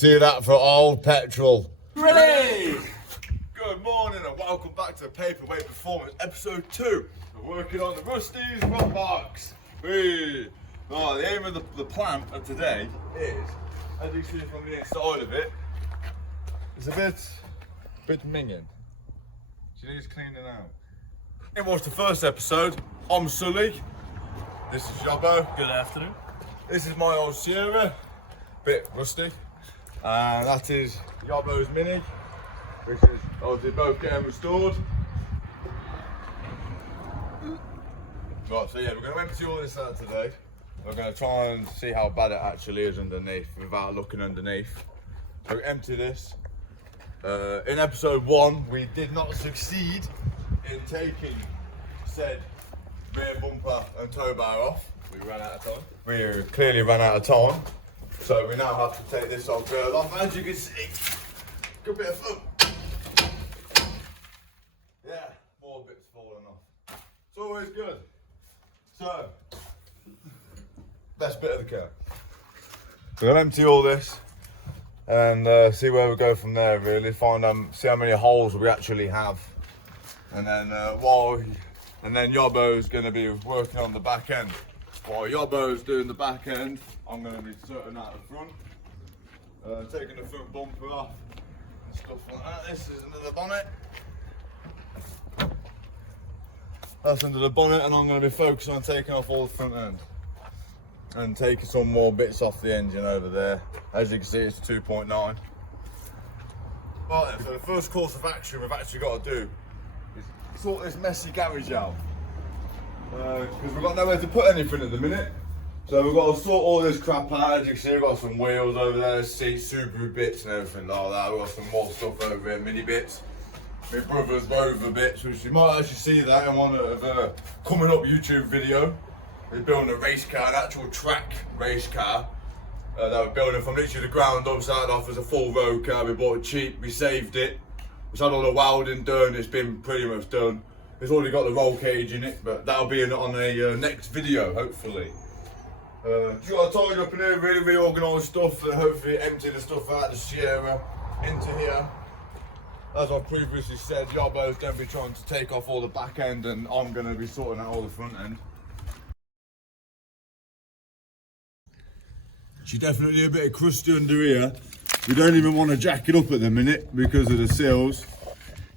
See that for old petrol. Ready! Good morning and welcome back to Paperweight Performance episode 2. We're working on the Rust-Eze rock box. Right, the aim of the plan of today is, as you see from the inside of it, it's a bit minging. She needs cleaning out. It was the first episode. I'm Sully. This is Yobbo. Good afternoon. This is my old Sierra. Bit rusty. And that is Yobbo's Mini, which is obviously both getting restored. Right, so yeah, we're going to empty all this out today. We're going to try and see how bad it actually is underneath without looking underneath. So we empty this. In episode 1, we did not succeed in taking said rear bumper and tow bar off. We ran out of time. We clearly ran out of time. So we now have to take this old girl off. As you can see, good bit of fun. Yeah, more bits falling off. It's always good. So, best bit of the car. We're gonna empty all this and see where we go from there. Really, see how many holes we actually have, and then Yobbo's gonna be working on the back end. While Yobbo's doing the back end, I'm going to be sorting out the front, taking the front bumper off, and stuff like that. This is under the bonnet. That's under the bonnet, and I'm going to be focusing on taking off all the front end and taking some more bits off the engine over there. As you can see, it's 2.9. Right then, so the first course of action we've actually got to do is sort this messy garage out. Because we've got nowhere to put anything at the minute. So we've got to sort all this crap out. As you can see, we've got some wheels over there, seats, Subaru bits and everything like that. We've got some more stuff over here, mini bits. My brother's Rover bits, which you might actually see that in one of coming up YouTube video. We're building a race car, an actual track race car. That we're building from literally the ground up, started off as a full road car. We bought it cheap, we saved it. We've had all the welding done, it's been pretty much done. It's already got the roll cage in it, but that'll be on a next video, hopefully. Just got to tidy up in here, really reorganise stuff, and hopefully empty the stuff out of the Sierra into here. As I previously said, Yobbo's going to be trying to take off all the back end, and I'm going to be sorting out all the front end. She's definitely a bit crusty under here. We don't even want to jack it up at the minute because of the seals.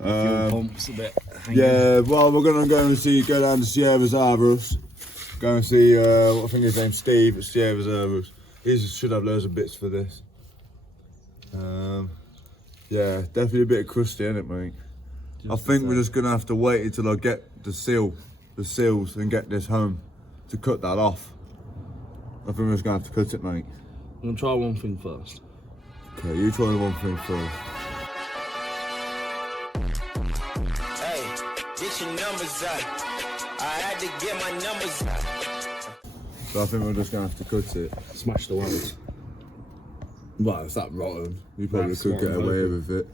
Fuel pumps a bit hanging. Yeah, well, we're gonna go down to Sierra's Arbus, go and see I think his name's Steve at Sierra's Arbus. He should have loads of bits for this. Yeah, definitely a bit crusty, isn't it, mate? I think we're just gonna have to wait until I get the seals and get this home to cut that off. I think we're just gonna have to cut it, mate. I'm gonna try one thing first. Okay, you try one thing first. Get your numbers up. I had to get my numbers up. So I think we're just gonna have to cut it. Smash the ones. Well, it's that rotten. You probably That's could get rotten, away with it.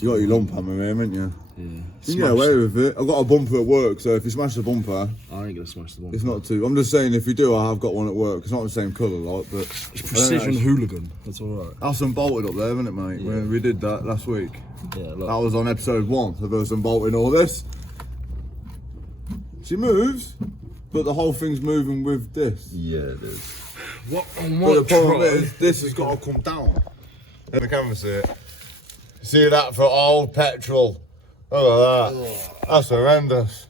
You got your lump hammer here, haven't you? Yeah. You can get away with it. I've got a bumper at work, so if you smash the bumper, I ain't gonna smash the bumper. it's not too. I'm just saying, if you do, I have got one at work. It's not the same colour, like, but It's precision hooligan. That's alright. that's unbolted up there, isn't it, mate? Yeah. We did that last week. Yeah, look. That was on episode 1 of us unbolting all this. She moves, but the whole thing's moving with this. Yeah, it is. What? But the problem is, this has got to come down. Let the camera see it. See that for old petrol. Look at that. That's horrendous.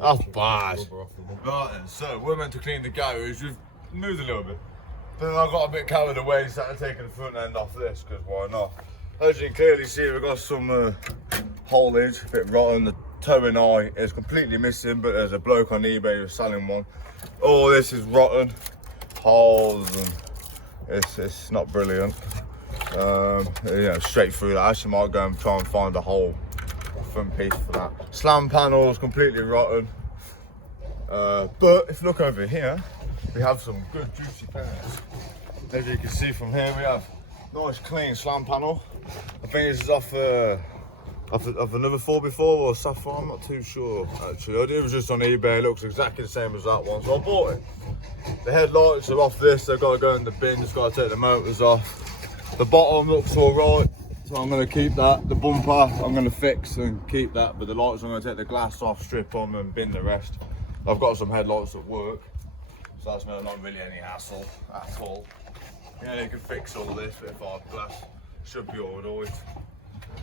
That's bad. Right then, so we're meant to clean the garage. We've moved a little bit. But then I got a bit carried away, started taking the front end off this, because why not? As you can clearly see, we've got some haulage, a bit rotten. The towing eye is completely missing, but there's a bloke on eBay who's selling one. All this is rotten. Holes, and it's not brilliant. Straight through that. I actually might go and try and find a whole front piece for that. Slam panels completely rotten. But if you look over here, we have some good juicy panels. As you can see from here, we have nice clean slam panel. I think this is off another 4x4 or Sapphire, I'm not too sure actually. It was just on eBay, it looks exactly the same as that one, so I bought it. The headlights are off this, they've got to go in the bin, just got to take the motors off. The bottom looks alright, so I'm going to keep that. The bumper I'm going to fix and keep that, but the lights I'm going to take the glass off, strip on and bin the rest. I've got some headlights that work, so that's not really any hassle at all. Yeah, you can fix all this with fiberglass, should be alright.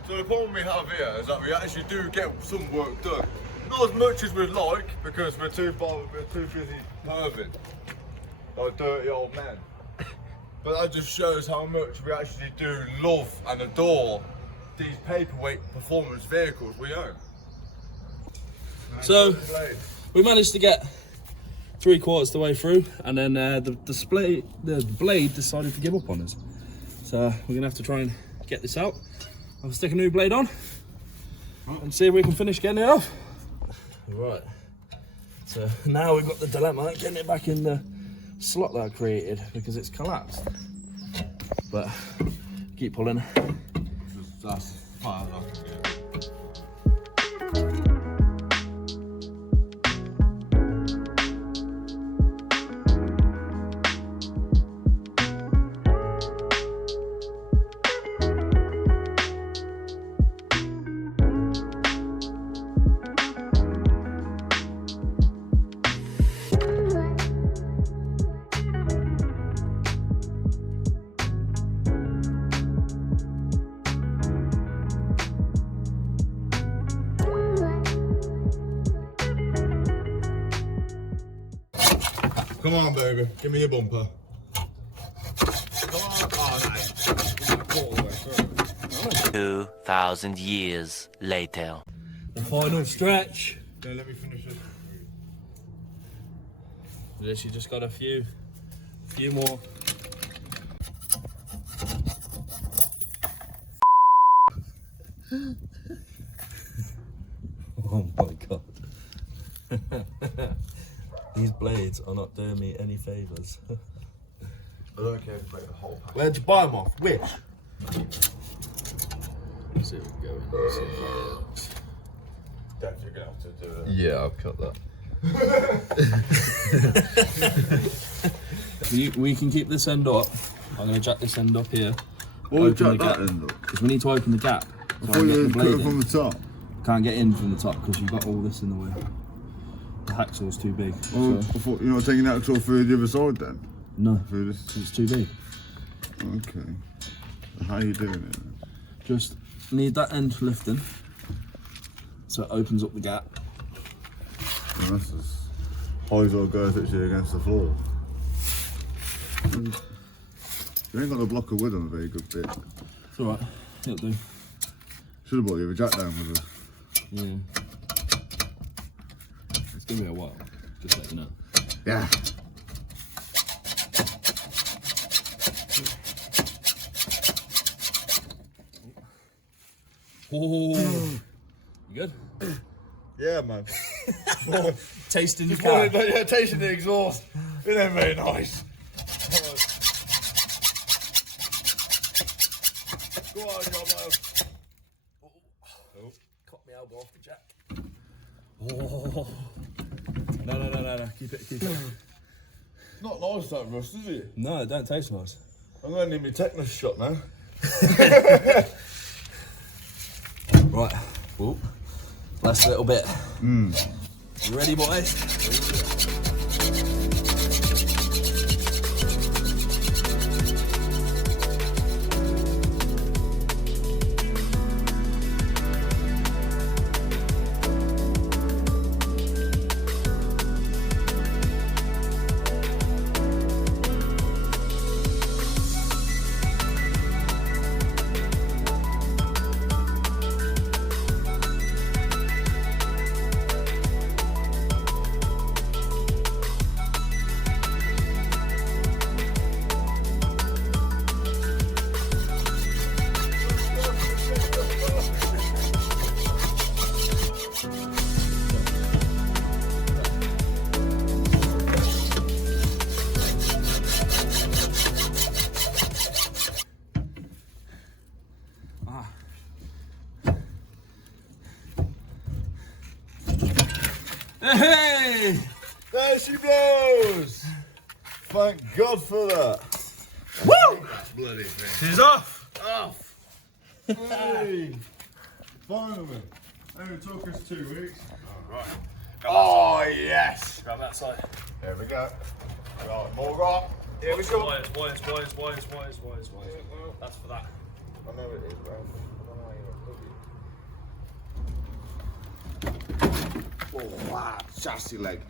So the problem we have here is that we actually do get some work done. Not as much as we'd like, because we're too busy perving, like dirty old men. But that just shows how much we actually do love and adore these paperweight performance vehicles we own. So we managed to get 3/4 the way through, and then the blade decided to give up on us. So we're gonna have to try and get this out. I'll stick a new blade on and see if we can finish getting it off. Right. So now we've got the dilemma getting it back in the slot that I created because it's collapsed. But keep pulling. That's fine enough. Come on, baby. Give me your bumper. Come on. Oh, nice. 2,000 years later. The final stretch. Yeah, let me finish it. Literally just got a few more. Oh my god. These blades are not doing me any favours. I don't care if you break the whole pack. Where'd you buy them off? Which? Let's see if we can go in. See if that works. Definitely gonna have to do it. Yeah, I'll cut that. We can keep this end up. I'm going to jack this end up here. Well, Open the jack that gap. end up. Because we need to open the gap. I So thought I can you get the cut blade it from in. the top. Can't get in from the top because you've got all this in the way. The hacksaw's too big. Oh, So. I thought you're not taking that saw through the other side then? No, Through this? it's too big. Okay. How are you doing it then? Just need that end lifting so it opens up the gap. Well, that's as high as I'll go if it's against the floor. You ain't got the block of wood on a very good bit. It's alright, it'll do. Should have bought you a jack down with us. Yeah. It's gonna be a while, just let you know. Yeah. Oh, you good? Yeah, man. Tasting the car. Yeah, tasting the exhaust. It ain't very nice. Go on, Robbo. Oh, cut my elbow off the jack. Oh. No. Keep it. Not nice that rust, is it? No, it don't taste nice. I'm gonna need my tetanus shot now. Right. Whoop. Last little bit. You ready, boys? Hey! There she goes! Thank God for that. Woo! That's bloody thing. She's off. Off! Hey! Finally! Only took us 2 weeks. Alright. Oh, yes! Grab that side. There we go. Right, more rock. Here we go. Wires. That's for that. I know it is, bro. Oh, wow, chassis leg.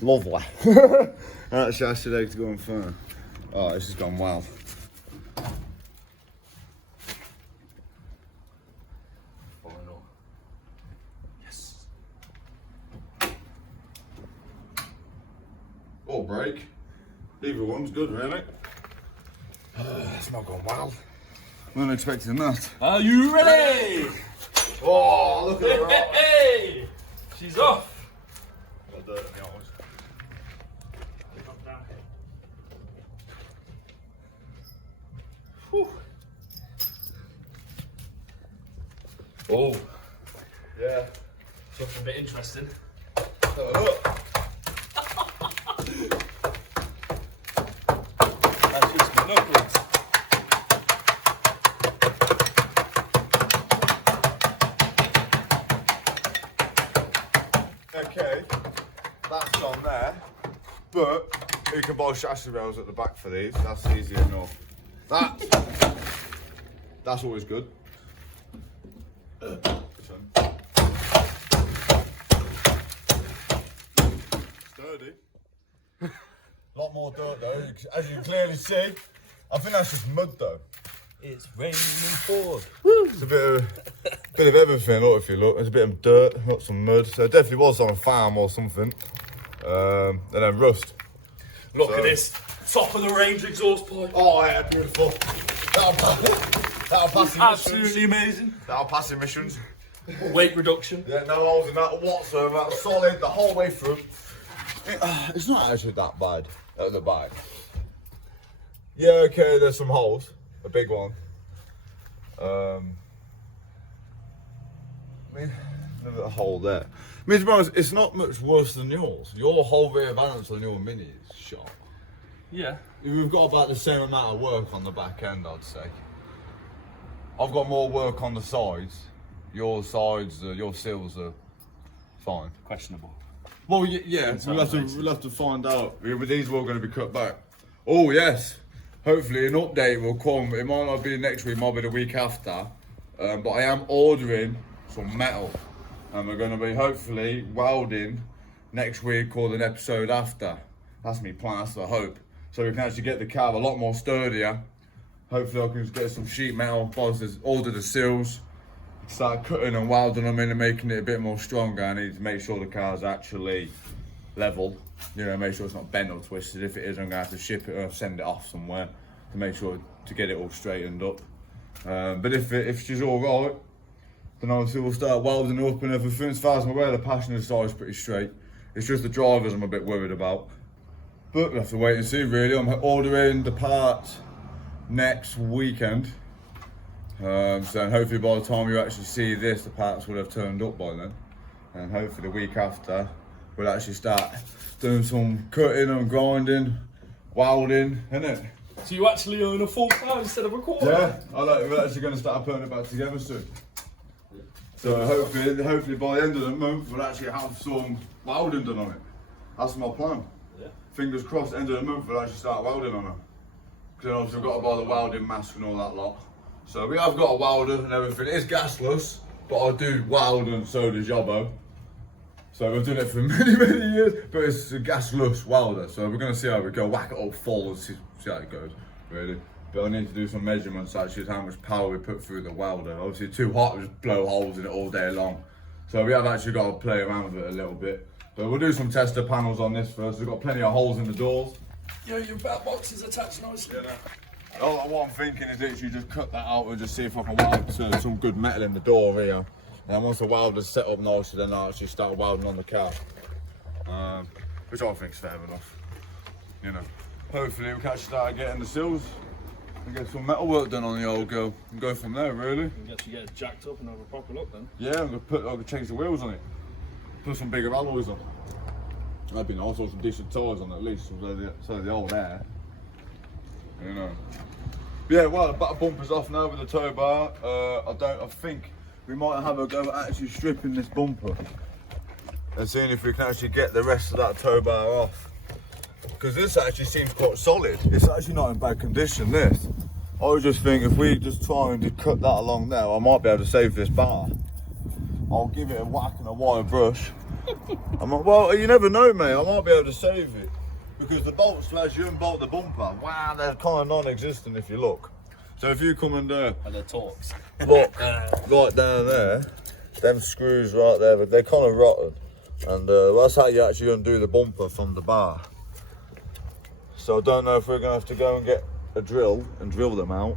Lovely. That chassis leg's going fine. Oh, this has gone well. Final. Yes. Or break. Either one's good, really. It's not gone well. Wasn't expecting that. Are you ready? Oh, look at her. Hey! She's off. Got dirt in the eyes. Whew. Oh, Yeah. something a bit interesting. Oh, look. That's just my knuckles. Okay, that's on there, but you can buy chassis rails at the back for these. That's easy enough. That's always good. Sturdy. A lot more dirt though, as you can clearly see. I think that's just mud though. It's raining Ford. It's a bit of everything. Look, if you look, there's a bit of dirt, got some mud. So it definitely was on a farm or something. And then rust. Look So- at this. Top of the range exhaust pipe. Oh yeah, beautiful. That'll pass emissions. Absolutely amazing. That'll pass emissions. Weight reduction. Yeah, no holes in that whatsoever. That's solid the whole way through. It's not actually that bad at the back. Yeah, okay, there's some holes. A big one. I mean, there's a hole there. I mean, to be honest, it's not much worse than yours. Your whole rear balance on your Mini is shot. Yeah. We've got about the same amount of work on the back end, I'd say. I've got more work on the sides. Your sides, your seals are fine. Questionable. Well, yeah, we'll have to find out. But these are all going to be cut back. Oh yes, hopefully an update will come. It might not be next week, it might be the week after. But I am ordering some metal, and we're going to be hopefully welding next week or the episode after. That's me plan. That's the hope. So we can actually get the car a lot more sturdier. Hopefully I can just get some sheet metal, order the seals, start cutting and welding them in and making it a bit more stronger. I need to make sure the car's actually level. You know, make sure it's not bent or twisted. If it is, I'm gonna have to ship it or send it off somewhere to make sure to get it all straightened up. But if she's all right, then obviously we'll start welding up and everything. As far as I'm aware, the passenger side is pretty straight. It's just the drivers I'm a bit worried about. But we'll have to wait and see really. I'm ordering the parts next weekend. So hopefully by the time you actually see this, the parts will have turned up by then. And hopefully the week after, we'll actually start doing some cutting and grinding, welding, innit? So you actually own a full car instead of a quarter? Yeah, we're actually going to start putting it back together soon. So hopefully by the end of the month, we'll actually have some welding done on it. That's my plan. Yeah. Fingers crossed, end of the month, we'll actually start welding on it. Because obviously we've got to buy the welding mask and all that lot. So we have got a welder and everything. It's gasless, but I do weld and so does Jobbo. So we've done it for many, many years, but it's a gasless welder. So we're going to see how we go, whack it up full and see how it goes, really. But I need to do some measurements actually, how much power we put through the welder. Obviously too hot, we just blow holes in it all day long. So we have actually got to play around with it a little bit. But we'll do some tester panels on this first. We've got plenty of holes in the doors. Yo, your back box is attached nicely. Oh, what I'm thinking is literally just cut that out and just see if I can weld some good metal in the door here. And once the welder's set up nicely, then I'll actually start welding on the car. Which I think is fair enough. You know, hopefully we can actually start getting the seals and get some metal work done on the old girl and go from there, really. You get to get it jacked up and have a proper look then. Yeah, I'm gonna change the wheels on it. Put some bigger alloys on. That'd be nice, or some decent tyres on it at least, so the old air. you know. But yeah, well, the back bumper's off now with the tow bar. I think we might have a go at actually stripping this bumper and seeing if we can actually get the rest of that tow bar off. Because this actually seems quite solid. It's actually not in bad condition, this. I was just thinking if we just try and just cut that along there, I might be able to save this bar. I'll give it a whack and a wire brush. Well, you never know, mate. I might be able to save it. Because the bolts to actually unbolt the bumper, wow, they're kind of non-existent if you look. So if you come and they're Torx. look right down there, them screws right there, they're kind of rotten. And that's how you actually undo the bumper from the bar. So I don't know if we're going to have to go and get a drill and drill them out.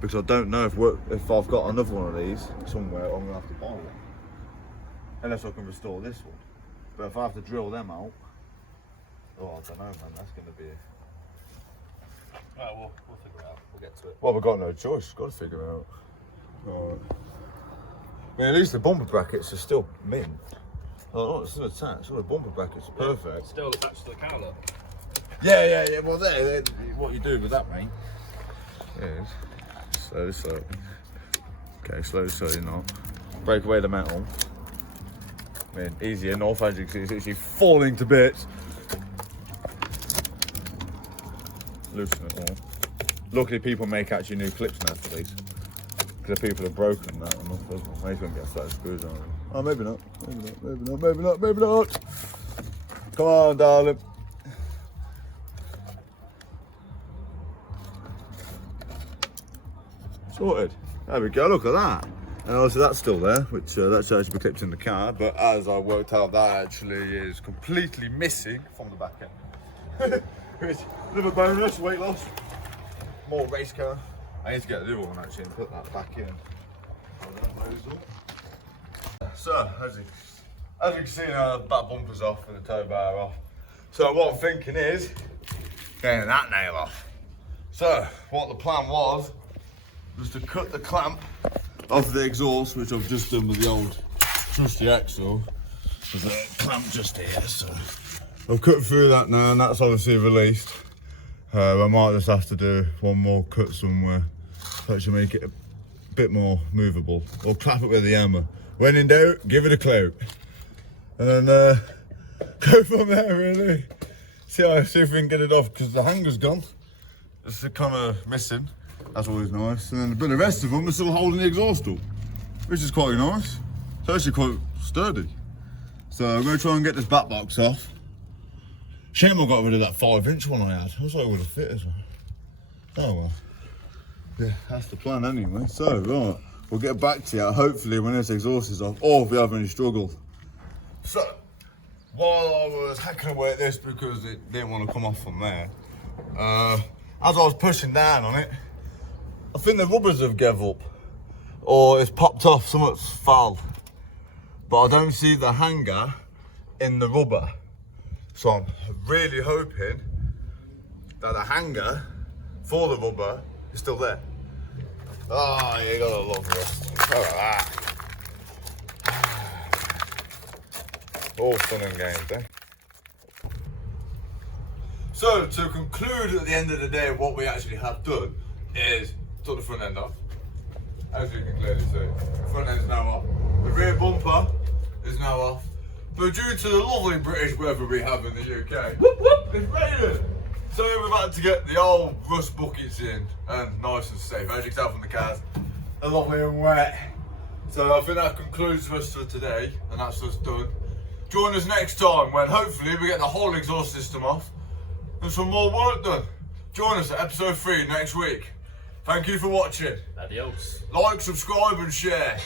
Because I don't know if I've got another one of these somewhere, I'm going to have to buy one. Unless I can restore this one. But if I have to drill them out, oh, I don't know, man, that's going to be... Right, we'll figure it out. We'll get to it. Well, we've got no choice. Got to figure it out. Alright. I mean, at least the bumper brackets are still mint. Oh, it's still attached. All the bumper brackets are perfect. Still attached to the car, look. Yeah. Well, there. What you do with that, mate, is slowly. Okay, slowly not. Break away the metal. I mean, easy enough, as you can see, it's actually falling to bits. Loosen it all. Luckily, people make actually new clips now for these. Because people have broken that enough, doesn't it? Maybe we can get flat screws on it. Oh, maybe not. Maybe not. Come on, darling. Sorted. There we go, look at that. And obviously that's still there, which that's actually clipped in the car, but as I worked out, that actually is completely missing from the back end. Which, another bonus, weight loss, more race car. I need to get the other one actually and put that back in. So, as you can see now, the back bumper's off and the tow bar off. So what I'm thinking is, getting that nail off. So, what the plan was to cut the clamp off the exhaust, which I've just done with the old trusty axle. There's a clamp just here, so I've cut through that now, and that's obviously released. I might just have to do one more cut somewhere to actually make it a bit more movable, or clap it with the hammer. When in doubt, give it a clout, and then go from there. Really, see if we can get it off, because the hanger's gone. It's kind of missing. That's always nice. And then, but the rest of them are still holding the exhaust up, which is quite nice. It's actually quite sturdy. So I'm going to try and get this back box off. Shame I got rid of that 5-inch one I had. I thought it would have fit as well. Oh well. Yeah, that's the plan anyway. So, right, we'll get back to you hopefully when this exhaust is off, or if we have any struggle. So, while I was hacking away at this because it didn't want to come off from there, as I was pushing down on it, I think the rubbers have gave up, or it's popped off, something's foul. But I don't see the hanger in the rubber. So I'm really hoping that the hanger for the rubber is still there. Oh, you gotta love Rust. Look at that. All fun and games, eh? So, to conclude at the end of the day, what we actually have done is took the front end off. As you can clearly see, the front end is now off. The rear bumper is now off. But due to the lovely British weather we have in the UK, it's raining. So we've had to get the old rust buckets in, and nice and safe. As you can tell from the cars, they're lovely and wet. So I think that concludes the rest of today, and that's us done. Join us next time when hopefully we get the whole exhaust system off and some more work done. Join us at episode 3 next week. Thank you for watching. Adios. Like, subscribe and share.